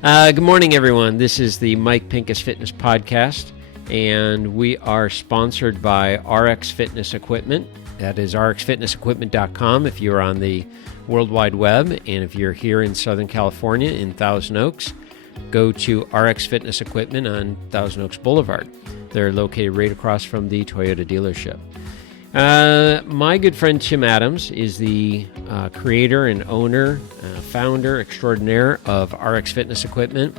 Good morning, everyone. This is the Mike Pincus Fitness Podcast, and we are sponsored by RX Fitness Equipment. That is rxfitnessequipment.com if you're on the World Wide Web, and if you're here in Southern California in Thousand Oaks, go to RX Fitness Equipment on Thousand Oaks Boulevard. They're located right across from the Toyota dealership. My good friend Tim Adams is the creator and owner, founder extraordinaire of RX Fitness Equipment.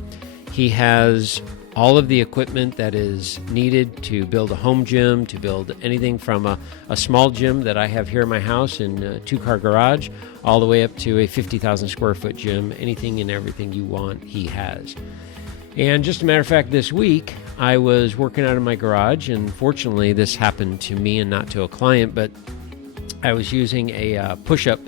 He has all of the equipment that is needed to build a home gym, to build anything from a small gym that I have here in my house in a two-car garage, all the way up to a 50,000 square foot gym. Anything and everything you want, he has. And just a matter of fact, this week, I was working out of my garage, and fortunately, this happened to me and not to a client, but I was using a push-up.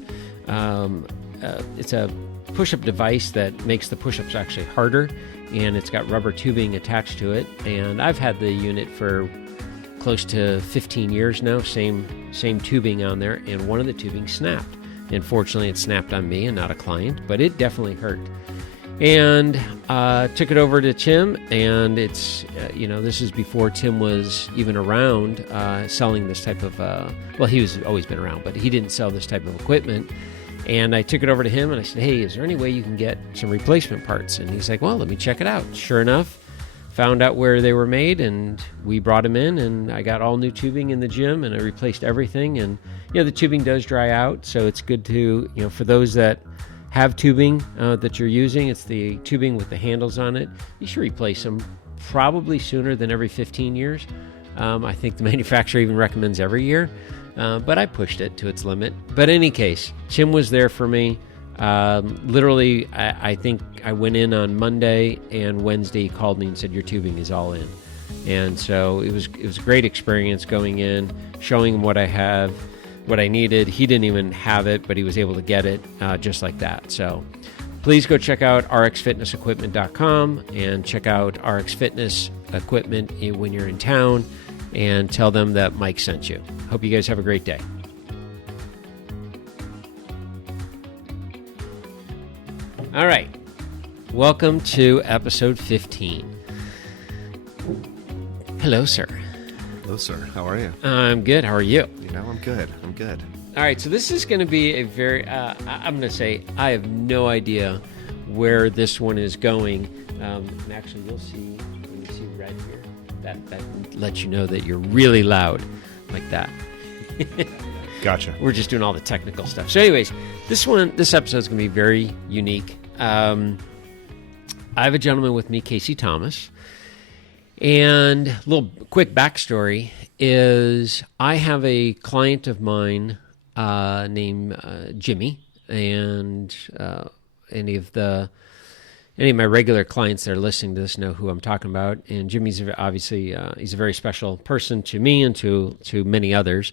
It's a push-up device that makes the push-ups actually harder, and it's got rubber tubing attached to it. And I've had the unit for close to 15 years now, same tubing on there, and one of the tubing snapped. And fortunately, it snapped on me and not a client, but it definitely hurt. And took it over to Tim, and it's, this is before Tim was even around selling this type of, he's always been around, but he didn't sell this type of equipment. And I took it over to him, and I said, hey, is there any way you can get some replacement parts? And he's like, well, let me check it out. Sure enough, found out where they were made, and we brought them in, and I got all new tubing in the gym, and I replaced everything. And, the tubing does dry out, so it's good to, for those that have tubing that you're using, it's the tubing with the handles on it. You should replace them probably sooner than every 15 years. I think the manufacturer even recommends every year, but I pushed it to its limit. But in any case, Tim was there for me. Literally, I think I went in on Monday, and Wednesday he called me and said, your tubing is all in. And so it was a great experience going in, showing him what I have, what I needed. He didn't even have it, but he was able to get it just like that. So please go check out rxfitnessequipment.com and check out RX Fitness Equipment when you're in town, and tell them that Mike sent you. Hope you guys have a great day. All right. Welcome to episode 15. Hello, sir. Hello, sir. How are you? I'm good. How are you? I'm good. All right, so this is going to be a very, I'm going to say, I have no idea where this one is going. And actually, you'll see, when you see red here, that lets you know that you're really loud, like that. Gotcha. We're just doing all the technical stuff. So anyways, this episode is going to be very unique. I have a gentleman with me, Casey Thomas. And a little quick backstory is I have a client of mine named Jimmy, and any of my regular clients that are listening to this know who I'm talking about. And Jimmy's obviously he's a very special person to me and to many others.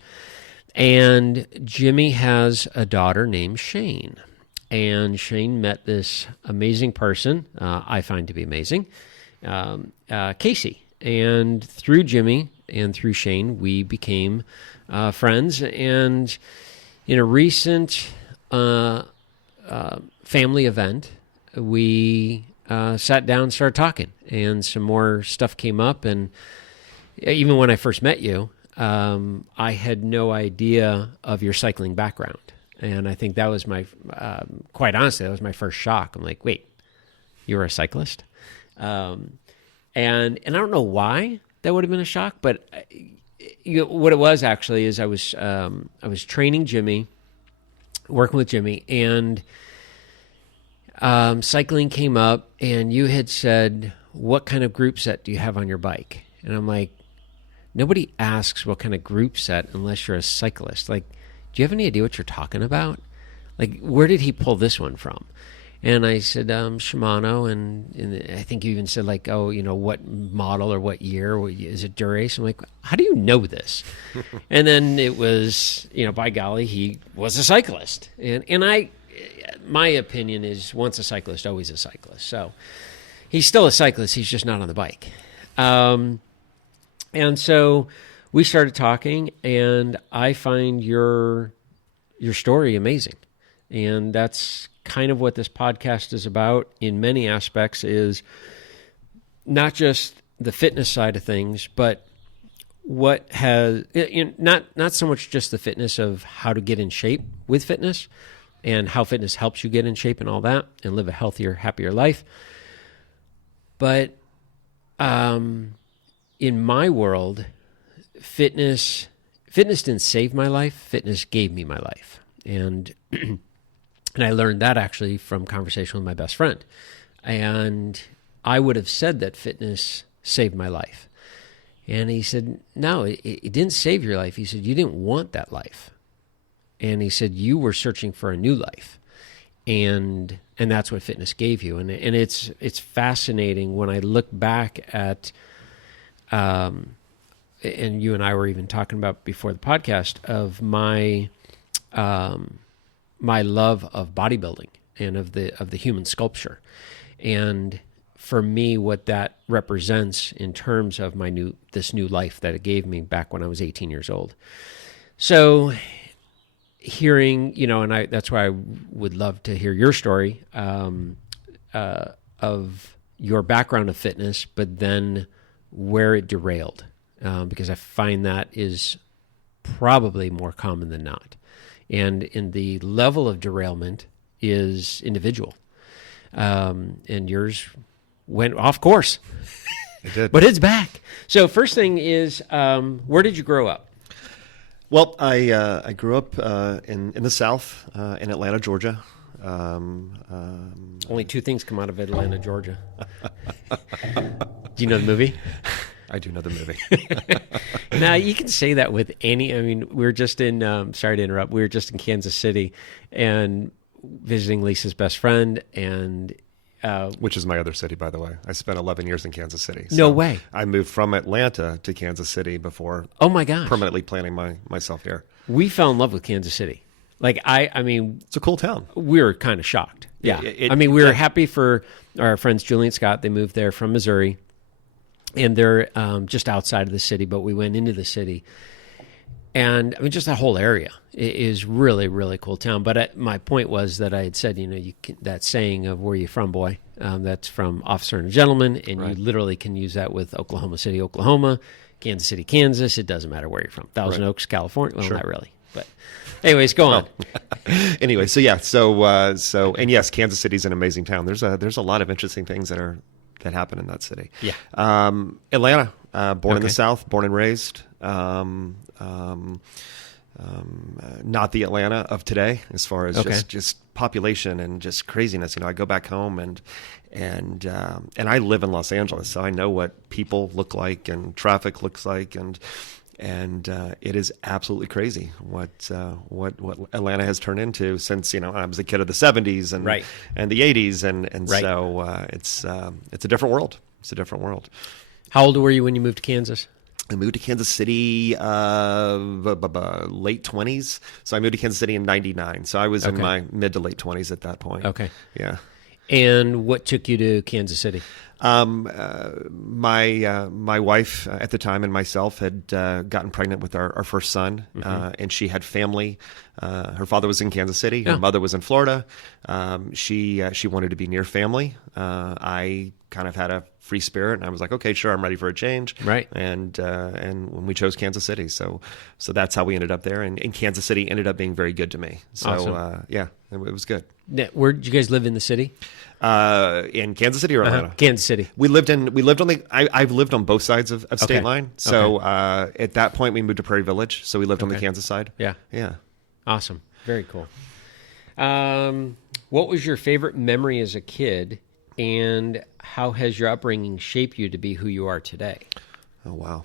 And Jimmy has a daughter named Shane, and Shane met this amazing person I find to be amazing. Casey, and through Jimmy and through Shane, we became friends. And in a recent family event, we sat down and started talking, and some more stuff came up. And even when I first met you, I had no idea of your cycling background. And I think that was quite honestly, that was my first shock. I'm like, wait, you were a cyclist? And I don't know why that would have been a shock, but what it was actually is I was training Jimmy, working with Jimmy, and cycling came up, and you had said, what kind of group set do you have on your bike? And I'm like, nobody asks what kind of group set unless you're a cyclist. Like, do you have any idea what you're talking about? Like, where did he pull this one from? And I said, Shimano, and I think you even said, like, what model or what year? Is it Durace? I'm like, how do you know this? And then it was, by golly, he was a cyclist. And my opinion is, once a cyclist, always a cyclist. So he's still a cyclist, he's just not on the bike. And so we started talking, and I find your story amazing. And that's kind of what this podcast is about in many aspects, is not just the fitness side of things, but what has, not so much just the fitness of how to get in shape with fitness and how fitness helps you get in shape and all that and live a healthier, happier life. But in my world, fitness didn't save my life. Fitness gave me my life. And and I learned that actually from conversation with my best friend. And I would have said that fitness saved my life. And he said, no, it didn't save your life. He said, you didn't want that life. And he said, you were searching for a new life. And that's what fitness gave you. And it's fascinating when I look back at, and you and I were even talking about before the podcast, of my love of bodybuilding and of the human sculpture. And for me, what that represents in terms of this new life that it gave me back when I was 18 years old. So hearing, and that's why I would love to hear your story of your background of fitness, but then where it derailed, because I find that is probably more common than not. And in the level of derailment is individual. And yours went off course. It did. But it's back. So first thing is, where did you grow up? Well, I grew up in the South, in Atlanta, Georgia. Only two things come out of Atlanta, Georgia. Do you know the movie? I do know the movie. Now, you can say that with any, we were just in, sorry to interrupt, we were just in Kansas City and visiting Lisa's best friend, and which is my other city, by the way. I spent 11 years in Kansas City. So no way. I moved from Atlanta to Kansas City before oh my gosh, permanently planting myself here. We fell in love with Kansas City. Like, I mean... It's a cool town. We were kind of shocked. Yeah. We were happy for our friends Julie and Scott. They moved there from Missouri, and they're just outside of the city, but we went into the city. And, just that whole area is really, really cool town. But my point was that I had said, that saying of where you from, boy, that's from Officer and a Gentleman, and right. You literally can use that with Oklahoma City, Oklahoma, Kansas City, Kansas. It doesn't matter where you're from. Thousand Oaks, California. Well, sure. Not really. But anyways, go on. Anyway, so yeah, and yes, Kansas City's an amazing town. There's a lot of interesting things that happen in that city. Yeah. Atlanta, born in the South, born and raised. Not the Atlanta of today, as far as just population and just craziness. I go back home and I live in Los Angeles, so I know what people look like and traffic looks like, and it is absolutely crazy what Atlanta has turned into since I was a kid of the 70s and right. and the 80s, and right. So it's a different world. It's a different world. How old were you when you moved to Kansas? I moved to Kansas City late 20s. So I moved to Kansas City in 99. So I was in my mid to late 20s at that point. Okay. Yeah. And what took you to Kansas City? My wife at the time and myself had gotten pregnant with our first son, mm-hmm. And she had family. Her father was in Kansas City. Her mother was in Florida. She wanted to be near family. I kind of had a free spirit, and I was like, okay, sure, I'm ready for a change. Right. And when we chose Kansas City, so that's how we ended up there. And Kansas City ended up being very good to me. So awesome. It was good. Now, where did you guys live in the city? In Kansas City or Atlanta? Kansas City. I've lived on both sides of state line. So at that point we moved to Prairie Village. So we lived on the Kansas side. Yeah. Yeah. Awesome. Very cool. What was your favorite memory as a kid, and how has your upbringing shaped you to be who you are today? Oh, wow.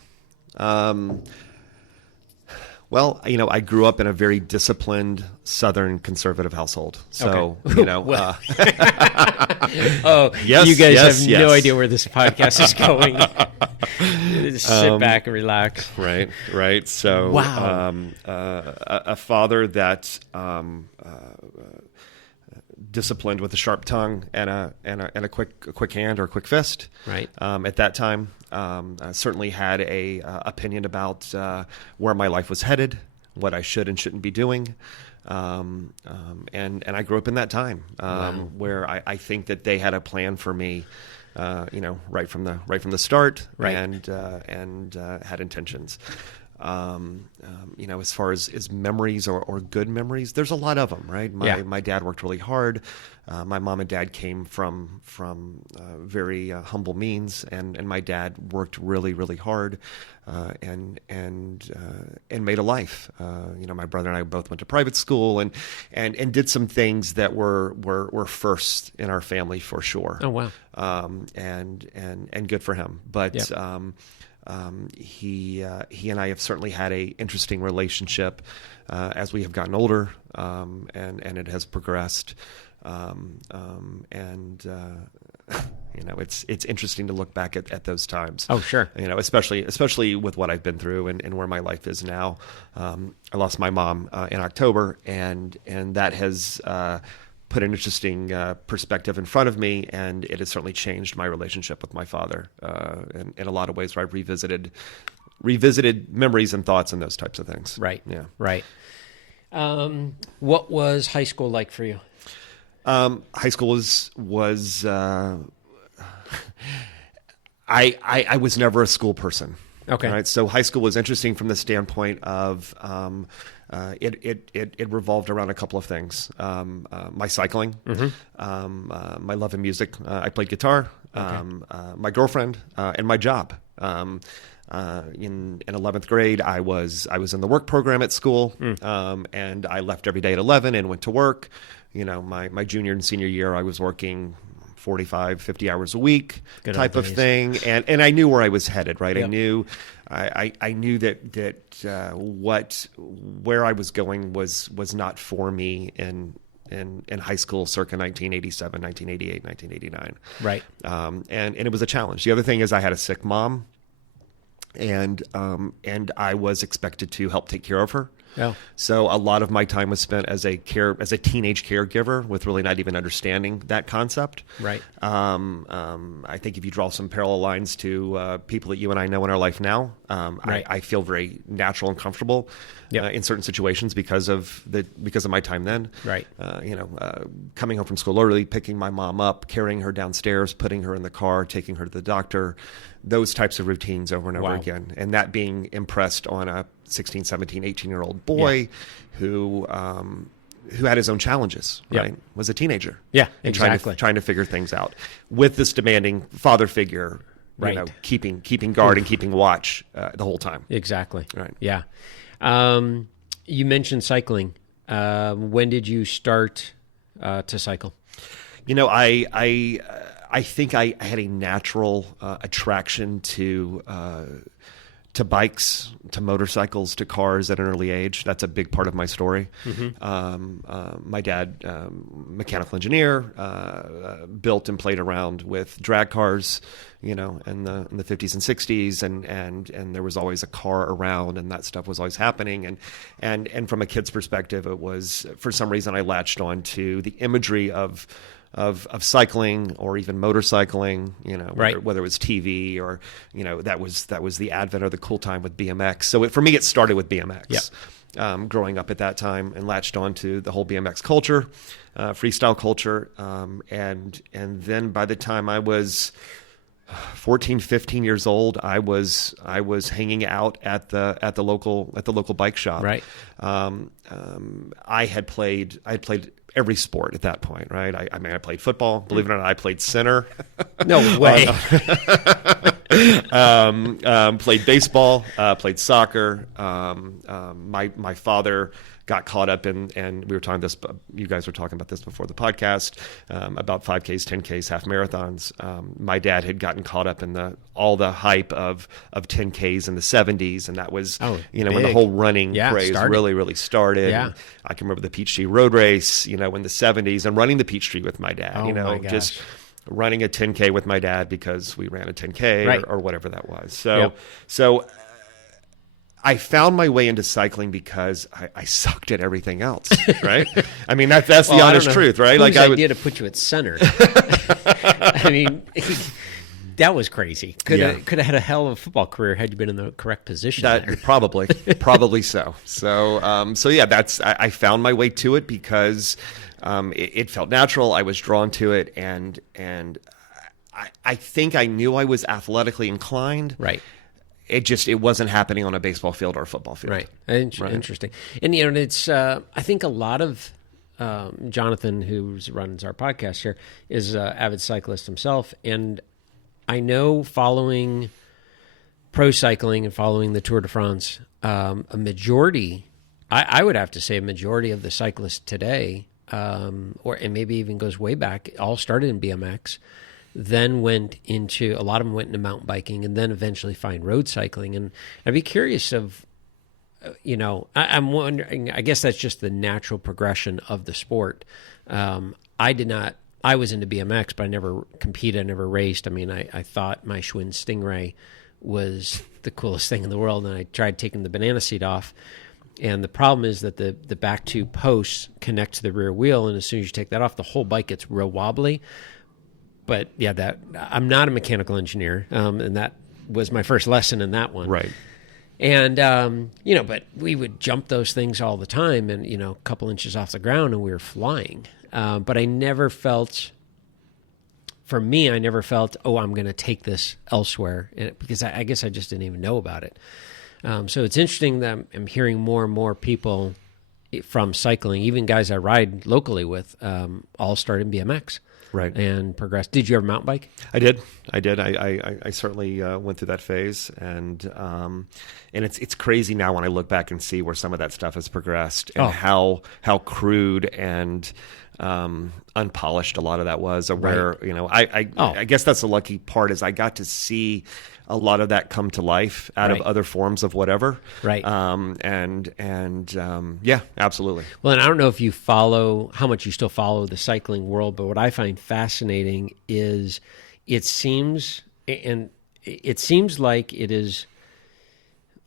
Well, I grew up in a very disciplined Southern conservative household. So, well. Yes, you guys have no idea where this podcast is going. Just sit back and relax. Right. So, wow. A father that disciplined with a sharp tongue and a quick hand or a quick fist. Right. At that time, certainly had a opinion about where my life was headed, what I should and shouldn't be doing. And I grew up in that time where I think that they had a plan for me, right from the start, right. and had intentions. As far as memories or good memories, there's a lot of them, right? My dad worked really hard. My mom and dad came from very humble means, and my dad worked really, really hard, and made a life. My brother and I both went to private school and did some things that were first in our family for sure. Oh wow! And good for him. But he and I have certainly had a interesting relationship as we have gotten older, and it has progressed. It's interesting to look back at those times. Oh, sure. Especially with what I've been through and where my life is now. I lost my mom in October, and that has put an interesting perspective in front of me, and it has certainly changed my relationship with my father in a lot of ways, where I've revisited memories and thoughts and those types of things. Right. Yeah. Right. What was high school like for you? High school was I was never a school person. Okay. Right. So high school was interesting from the standpoint of it revolved around a couple of things. My cycling, my love of music. I played guitar. My girlfriend, and my job. In 11th grade, I was in the work program at school, and I left every day at 11 and went to work. My junior and senior year, I was working 45, 50 hours a week, Good type old of days. thing, and I knew where I was headed. Right, Yep. I knew that where I was going was not for me in high school, circa 1987, 1988, 1989. Right. And it was a challenge. The other thing is I had a sick mom, and I was expected to help take care of her. Oh. So a lot of my time was spent as a teenage caregiver, with really not even understanding that concept. Right. I think if you draw some parallel lines to people that you and I know in our life now, Right. I feel very natural and comfortable in certain situations because of my time then. Right. Coming home from school early, picking my mom up, carrying her downstairs, putting her in the car, taking her to the doctor, those types of routines over and over Wow. again. And that being impressed on a 16, 17, 18-year-old boy who had his own challenges, right? Yep. Was a teenager. Yeah, and exactly. trying to figure things out with this demanding father figure, Right. keeping guard and keeping watch the whole time. Exactly. Right. Yeah. You mentioned cycling. When did you start to cycle? I think I had a natural attraction to bikes, to motorcycles, to cars at an early age. That's a big part of my story. My dad, mechanical engineer, built and played around with drag cars, in the 50s and 60s, and there was always a car around, and that stuff was always happening. And from a kid's perspective, it was, for some reason, I latched on to the imagery of cycling or even motorcycling, Right. whether it was TV or, that was the advent or the cool time with BMX. So for me, it started with BMX. Yep. Growing up at that time, and latched on to the whole BMX culture, freestyle culture. And then by the time I was 14, 15 years old, I was hanging out at the local bike shop. Right. I had played every sport at that point, right? I played football. Believe it or not, I played center. No way. Played baseball. Played soccer. My father got caught up in, and we were talking this. You guys were talking about this before the podcast, about 5Ks, 10Ks, half marathons. My dad had gotten caught up in all the hype of 10Ks in the 70s, and that was when the big. whole running craze started. really started. Yeah. And I can remember the Peachtree Road Race, in the 70s, and running the Peachtree with my dad. Oh, my gosh. Just running a 10K with my dad because we ran a 10K Right. or whatever that was. Yep. So I found my way into cycling because I sucked at everything else, right? I mean, that's the honest truth, right? Whose I would, idea to put you at center? I mean, That was crazy. Could have had a hell of a football career had you been in the correct position. Probably so. So yeah, I found my way to it because it felt natural. I was drawn to it, and I think I knew I was athletically inclined. Right. It wasn't happening on a baseball field or a football field. Right. Interesting. And it's I think a lot of Jonathan, who runs our podcast here, is an avid cyclist himself, and I know following pro cycling and following the Tour de France, a majority, I would have to say, a majority of the cyclists today, and maybe even goes way back, all started in BMX. Then a lot of them went into mountain biking, and then eventually find road cycling. And I'd be curious of, I'm wondering, I guess that's just the natural progression of the sport. I was into BMX, but I never competed, I never raced. I mean, I thought my Schwinn Stingray was the coolest thing in the world, and I tried taking the banana seat off. And the problem is that the back two posts connect to the rear wheel, and as soon as you take that off, the whole bike gets real wobbly. But yeah, I'm not a mechanical engineer, and that was my first lesson in that one. Right. And but we would jump those things all the time, and a couple inches off the ground, and we were flying. But I never felt, oh, I'm going to take this elsewhere, because I guess I just didn't even know about it. So it's interesting that I'm hearing more and more people from cycling, even guys I ride locally with, all start in BMX. Right. And progress. Did you ever mountain bike? I did. I certainly went through that phase, and it's crazy now when I look back and see where some of that stuff has progressed, and how crude and unpolished a lot of that was. Or where I guess that's the lucky part, is I got to see a lot of that come to life out of other forms of whatever. Right. Yeah, absolutely. Well, and I don't know if you how much you still follow the cycling world, but what I find fascinating is it seems like it is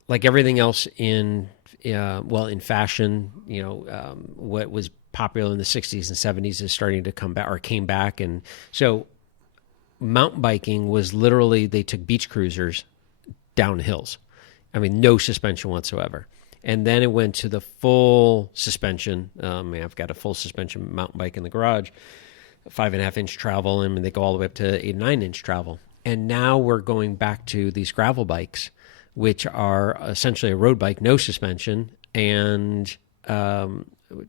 like everything else in fashion, what was popular in the 60s and 70s is starting to come back, or came back. And so mountain biking was literally, they took beach cruisers down hills. I mean, no suspension whatsoever. And then it went to the full suspension. I've got a full suspension mountain bike in the garage, 5.5-inch travel, and they go all the way up to 8 and 9-inch travel. And now we're going back to these gravel bikes, which are essentially a road bike, no suspension, and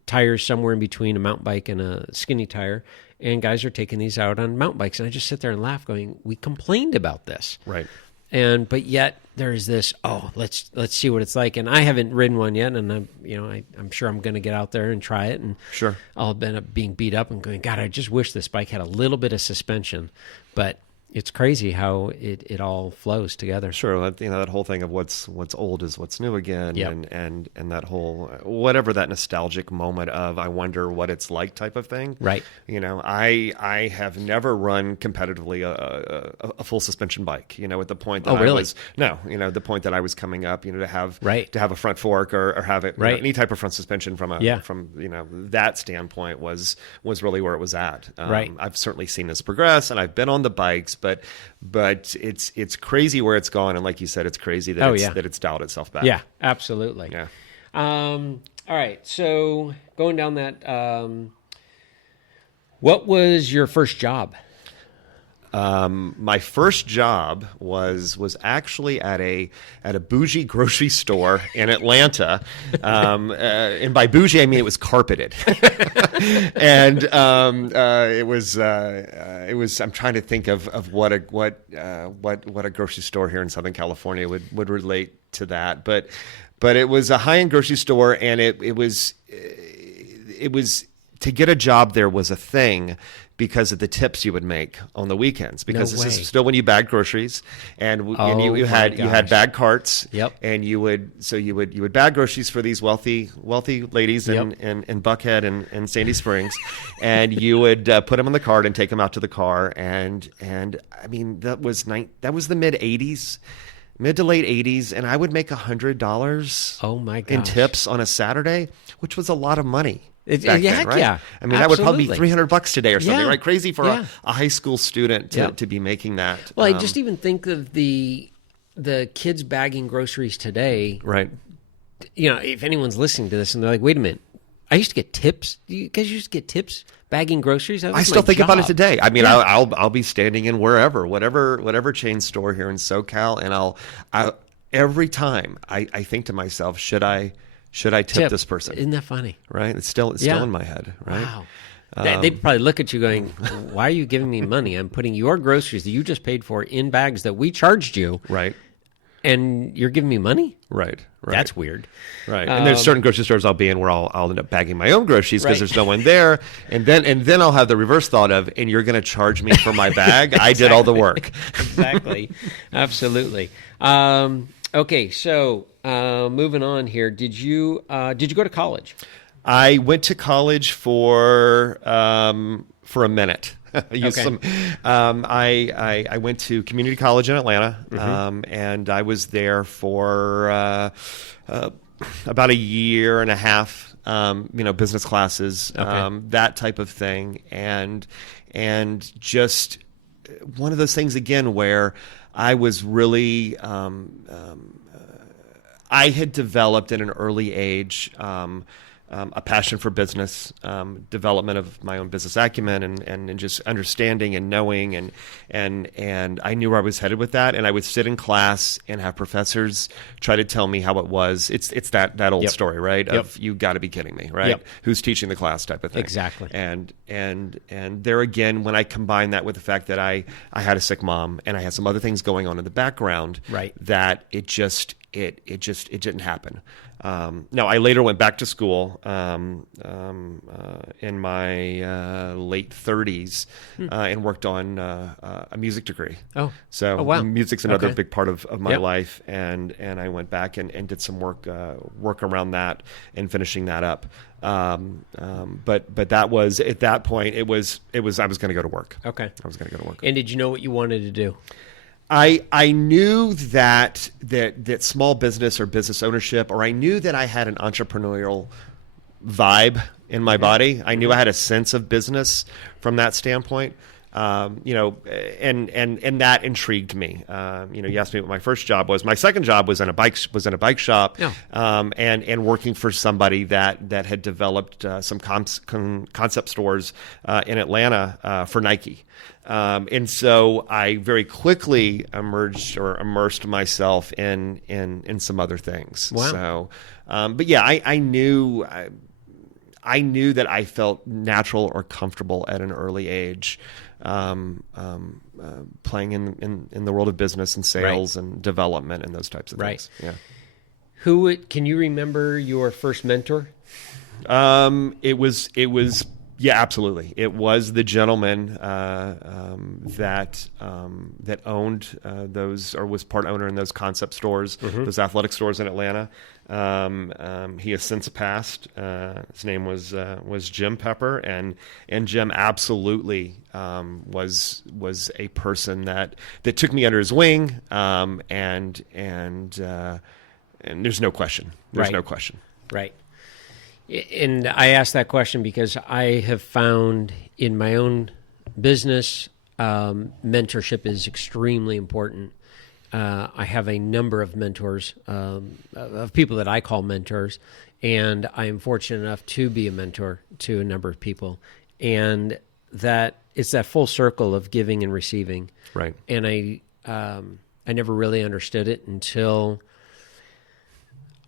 tires somewhere in between a mountain bike and a skinny tire. And guys are taking these out on mountain bikes. And I just sit there and laugh going, we complained about this. Right. But yet there's this, let's see what it's like. And I haven't ridden one yet. And I'm sure I'm going to get out there and try it. And sure, I'll end up being beat up and going, God, I just wish this bike had a little bit of suspension. But it's crazy how it all flows together. Sure, that whole thing of what's old is what's new again, yep. and that whole whatever that nostalgic moment of I wonder what it's like type of thing. Right. I have never run competitively a full suspension bike. At the point that the point that I was coming up, to have a front fork or have it any type of front suspension from that standpoint was really where it was at. I've certainly seen this progress, and I've been on the bikes. But it's crazy where it's gone, and like you said, it's crazy that it's dialed itself back. Yeah, absolutely. Yeah. All right, so going down that, what was your first job? My first job was actually at a bougie grocery store in Atlanta, and by bougie I mean it was carpeted, and it was. I'm trying to think of what a grocery store here in Southern California would relate to that, but it was a high-end grocery store, and it was to get a job there was a thing, because of the tips you would make on the weekends. Because this is still when you bagged groceries, and you had bag carts. Yep. And you would bag groceries for these wealthy ladies in Buckhead and Sandy Springs, and you would put them on the cart and take them out to the car. And I mean that was the mid '80s. Mid to late 80s, and I would make $100 oh my gosh. in tips on a Saturday, which was a lot of money. back then, right? Yeah, I mean, that would probably be absolutely. $300 today or something, Yeah. right? Crazy for Yeah. a high school student to be making that. Well, I just even think of the kids bagging groceries today. Right. You know, if anyone's listening to this and they're like, wait a minute, I used to get tips. Do you guys used to get tips bagging groceries? That was I still my think about it job. today. I mean, Yeah. I'll be standing in whatever chain store here in SoCal, and every time I think to myself, should I tip this person? Isn't that funny? Right? It's still in my head. Right? Wow. They probably look at you going, why are you giving me money? I'm putting your groceries that you just paid for in bags that we charged you. Right. And you're giving me money? Right. That's weird. Right. And there's certain grocery stores I'll be in where I'll end up bagging my own groceries because Right. there's no one there. And then I'll have the reverse thought of, and you're going to charge me for my bag? I did all the work. Exactly. Absolutely. Okay. So moving on here, did you go to college? I went to college for a minute. I went to community college in Atlanta, and I was there for about a year and a half. Business classes, that type of thing, and just one of those things again where I was really I had developed at an early age. A passion for business, development of my own business acumen, and just understanding and knowing, and I knew where I was headed with that. And I would sit in class and have professors try to tell me how it was. It's that old story, right? Of you got to be kidding me, right? Who's teaching the class type of thing. Exactly. And there again, when I combine that with the fact that I had a sick mom and I had some other things going on in the background, right, that it didn't happen. Now, I later went back to school in my late 30s and worked on a music degree. Oh, so wow. Music's another big part of my life, and I went back and did some work around that and finishing that up. But that was at that point it was I was going to go to work. Okay, I was going to go to work. And did you know what you wanted to do? I knew that small business or business ownership, or I knew that I had an entrepreneurial vibe in my body. I knew I had a sense of business from that standpoint. And that intrigued me. You asked me what my first job was. My second job was in a bike shop, and working for somebody that had developed some concept stores in Atlanta for Nike. And so I very quickly immersed myself in some other things. Wow. So, but yeah, I knew that I felt natural or comfortable at an early age, playing in the world of business and sales and development and those types of things. Yeah. Can you remember your first mentor? It was. Yeah, absolutely. It was the gentleman that owned those, or was part owner in those concept stores, those athletic stores in Atlanta. He has since passed. His name was Jim Pepper, and Jim absolutely was a person that took me under his wing, and there's no question. There's no question. Right. And I asked that question because I have found in my own business, mentorship is extremely important. I have a number of mentors, of people that I call mentors, and I am fortunate enough to be a mentor to a number of people. And that it's that full circle of giving and receiving. Right. And I never really understood it until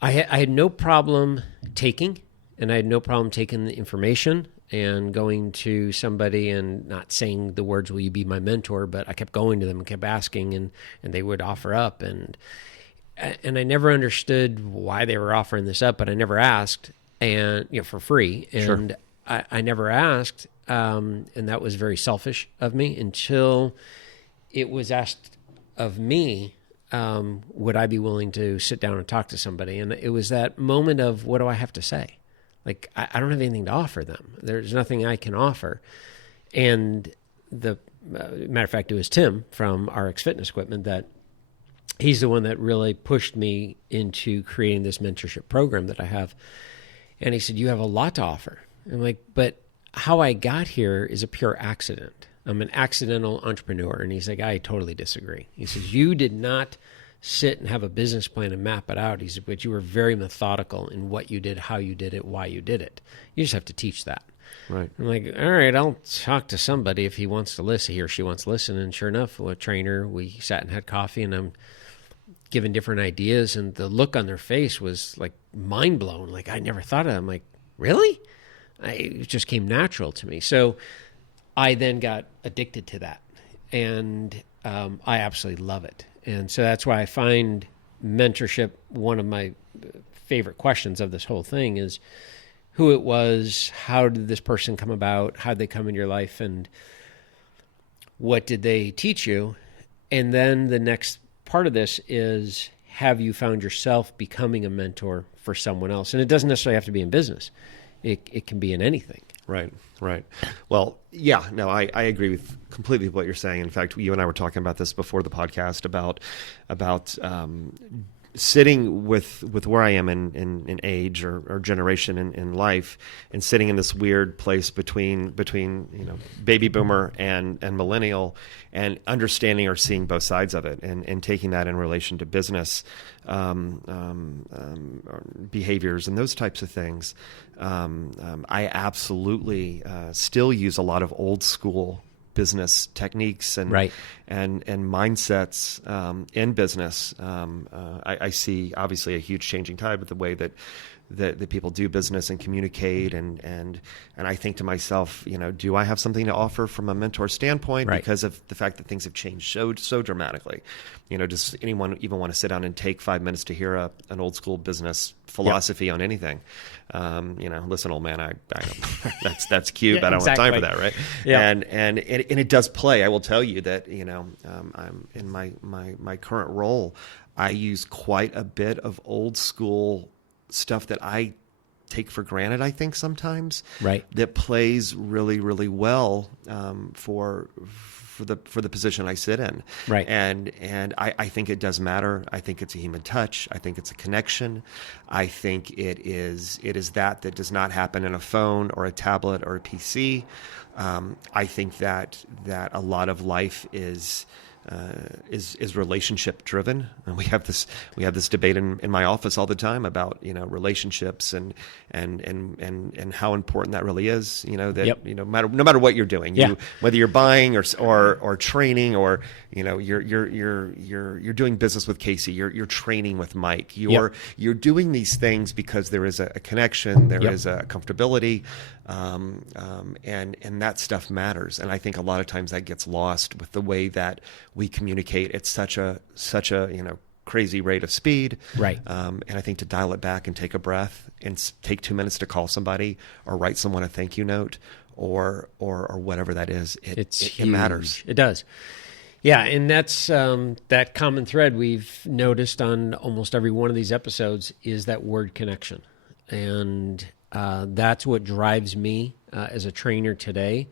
I had no problem taking. And I had no problem taking the information and going to somebody and not saying the words, will you be my mentor? But I kept going to them and kept asking, and they would offer up. And I never understood why they were offering this up, but I never asked, and for free. And I never asked, and that was very selfish of me until it was asked of me, would I be willing to sit down and talk to somebody? And it was that moment of, what do I have to say? Like, I don't have anything to offer them. There's nothing I can offer. And the matter of fact, it was Tim from RX Fitness Equipment that he's the one that really pushed me into creating this mentorship program that I have. And he said, you have a lot to offer. I'm like, but how I got here is a pure accident. I'm an accidental entrepreneur. And he's like, I totally disagree. He says, you did not sit and have a business plan and map it out. He said, but you were very methodical in what you did, how you did it, why you did it. You just have to teach that. Right. I'm like, all right, I'll talk to somebody if he wants to listen, he or she wants to listen. And sure enough, a trainer, we sat and had coffee, and I'm giving different ideas, and the look on their face was like mind blown. Like, I never thought of it. I'm like, really? It just came natural to me. So I then got addicted to that, and I absolutely love it. And so that's why I find mentorship one of my favorite questions of this whole thing is who it was, how did this person come about, how did they come into your life, and what did they teach you? And then the next part of this is, have you found yourself becoming a mentor for someone else? And it doesn't necessarily have to be in business. It can be in anything. Right. Well, yeah, no, I agree with completely what you're saying. In fact, you and I were talking about this before the podcast about sitting with where I am in age or generation in life, and sitting in this weird place between baby boomer and millennial, and understanding or seeing both sides of it, and taking that in relation to business behaviors and those types of things. I absolutely still use a lot of old school business techniques and mindsets in business. I see obviously a huge changing tide with the way that people do business and communicate, and I think to myself, do I have something to offer from a mentor standpoint because of the fact that things have changed so dramatically? Does anyone even want to sit down and take 5 minutes to hear an old school business philosophy on anything? Listen, old man, I that's cute, but I don't have time for that, right? Yeah. And it does play. I will tell you that I'm in my current role, I use quite a bit of old school stuff that I take for granted, I think sometimes, that plays really, really well for the position I sit in. And I think it does matter. I think it's a human touch. I think it's a connection. I think it is that does not happen in a phone or a tablet or a PC. I think that a lot of life is relationship driven, and we have this debate in my office all the time about relationships and how important that really is. No matter what you're doing, whether you're buying or training, or you're doing business with Casey, you're training with Mike, you're doing these things because there is a connection, there is a comfortability, and that stuff matters. And I think a lot of times that gets lost with the way that we communicate at such a crazy rate of speed. And I think to dial it back and take a breath and take 2 minutes to call somebody or write someone a thank you note or whatever that is, it matters. It does. Yeah, and that's that common thread we've noticed on almost every one of these episodes is that word connection. And that's what drives me as a trainer today,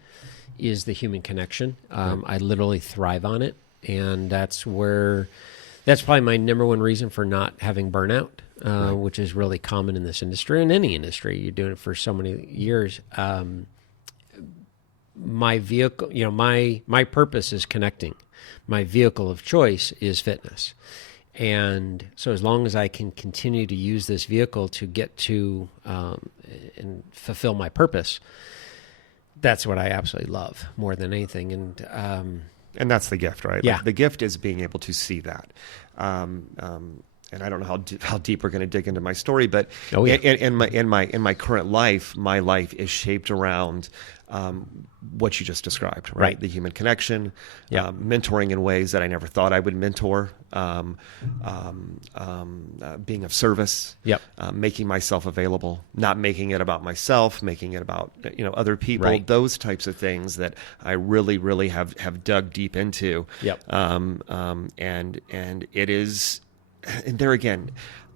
is the human connection. I literally thrive on it. And that's probably my number one reason for not having burnout, which is really common in this industry, in any industry. You're doing it for so many years. My vehicle, my purpose is connecting. My vehicle of choice is fitness. And so as long as I can continue to use this vehicle to get to and fulfill my purpose, that's what I absolutely love more than anything. And that's the gift, right? Yeah. Like, the gift is being able to see that. And I don't know how deep we're going to dig into my story, but in my current life, my life is shaped around what you just described, right? The human connection, mentoring in ways that I never thought I would mentor, being of service, making myself available, not making it about myself, making it about other people, those types of things that I really, really have dug deep into. And it is, and there again,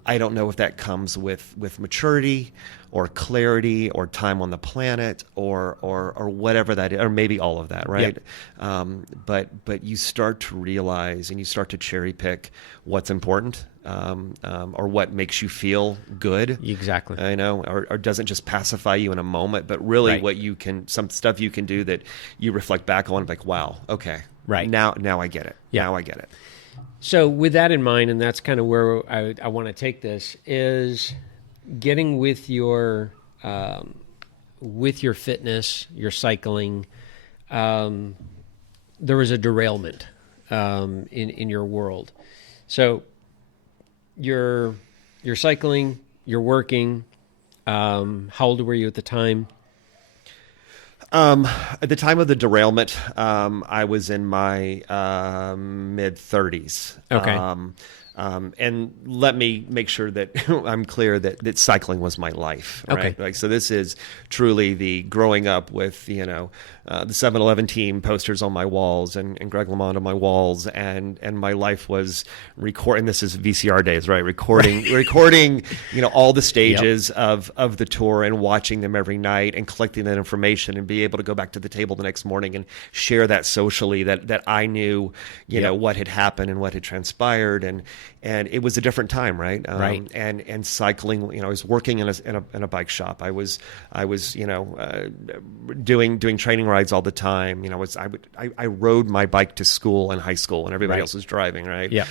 I don't know if that comes with maturity or clarity or time on the planet or whatever that is, or maybe all of that, right? But you start to realize and you start to cherry pick what's important, or what makes you feel good. Exactly. I know, or doesn't just pacify you in a moment, but really Right. what you can, some stuff you can do that you reflect back on, like, wow, okay, Right. now I get it. Yeah. Now I get it. So with that in mind, and that's kind of where I want to take this, is getting with your fitness, your cycling. There was a derailment in your world. So you're cycling, you're working. How old were you at the time? At the time of the derailment, I was in my mid-30s. Okay. And let me make sure that I'm clear that cycling was my life. Right? Okay. Like, so this is truly the growing up with, the 7-Eleven team posters on my walls and Greg LeMond on my walls. And my life was recording. This is VCR days, right? Recording, all the stages of the tour and watching them every night and collecting that information and be able to go back to the table the next morning and share that socially, that I knew, what had happened and what had transpired. And it was a different time, right? Right. And cycling, I was working in a bike shop. I was doing training rides all the time. I rode my bike to school in high school when everybody else was driving, right? Yeah.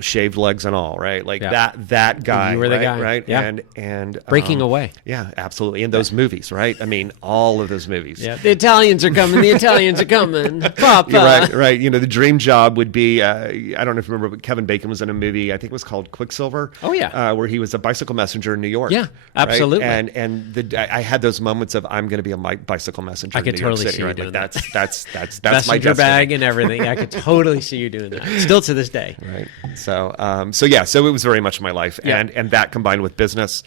Shaved legs and all, right? Like that guy. You were the right? guy. Right? Yeah. And Breaking away. Yeah, absolutely. And those movies, right? I mean, all of those movies. Yeah. The Italians are coming. The Italians are coming. Papa. You're right. The dream job would be, I don't know if you remember, but Kevin Bacon was in a movie, I think it was called Quicksilver. Oh, yeah. Where he was a bicycle messenger in New York. Yeah, absolutely. Right? And I had those moments of, I'm going to be a bicycle messenger in New York City. See you right? doing Like, that. That's my Messenger destiny. bag and everything. I could totally see you doing that. Still to this day. Right. So it was very much my life. Yeah. And that combined with business,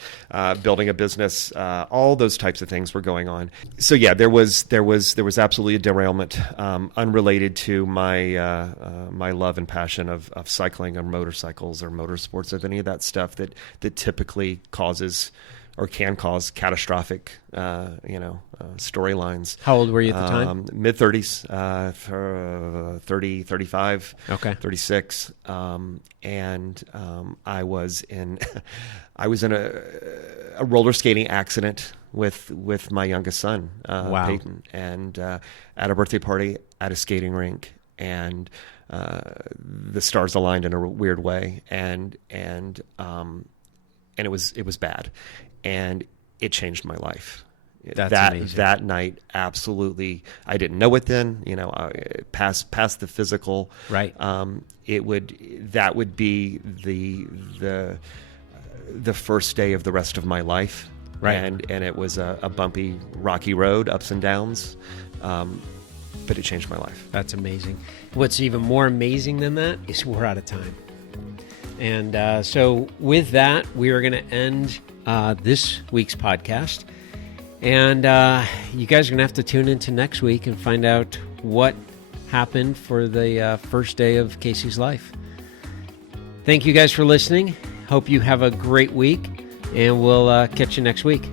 building a business, all those types of things were going on. So yeah, there was absolutely a derailment, unrelated to my my love and passion of cycling or motorcycles or motorsports, of any of that stuff that typically causes or can cause catastrophic, storylines. How old were you at the time? Mid-30s, 30, 35, Okay. 36. And I was in a roller skating accident with my youngest son, Wow. Peyton, and at a birthday party at a skating rink. And the stars aligned in a weird way, and it was bad, and it changed my life. That's amazing. That night, absolutely. I didn't know it then. Past the physical. Right. That would be the first day of the rest of my life. Right. And it was a bumpy, rocky road, ups and downs. But it changed my life. That's amazing. What's even more amazing than that is we're out of time. And so with that, we are going to end this week's podcast. And you guys are going to have to tune into next week and find out what happened for the first day of Casey's life. Thank you guys for listening. Hope you have a great week, and we'll catch you next week.